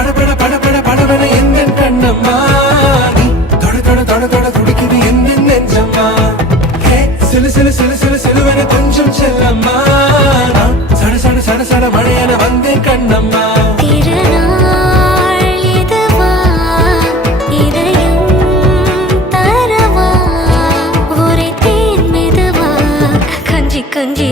படபட படபட படபட எந்த கண்ணம்மா நீ தொட தொட தொட தொட துடிக்குது எந்த நெஞ்சம்மா ஹே சிலு சிலு சிலு சிலு சிலுவன கொஞ்சம் செல்லம்மா நான் சட சட சட சட மழையன வந்தேன் கண்ணம்மா திருநாள் இதுவா இதயம் தரவா ஒரே தேன் மெதுவா கஞ்சி கஞ்சி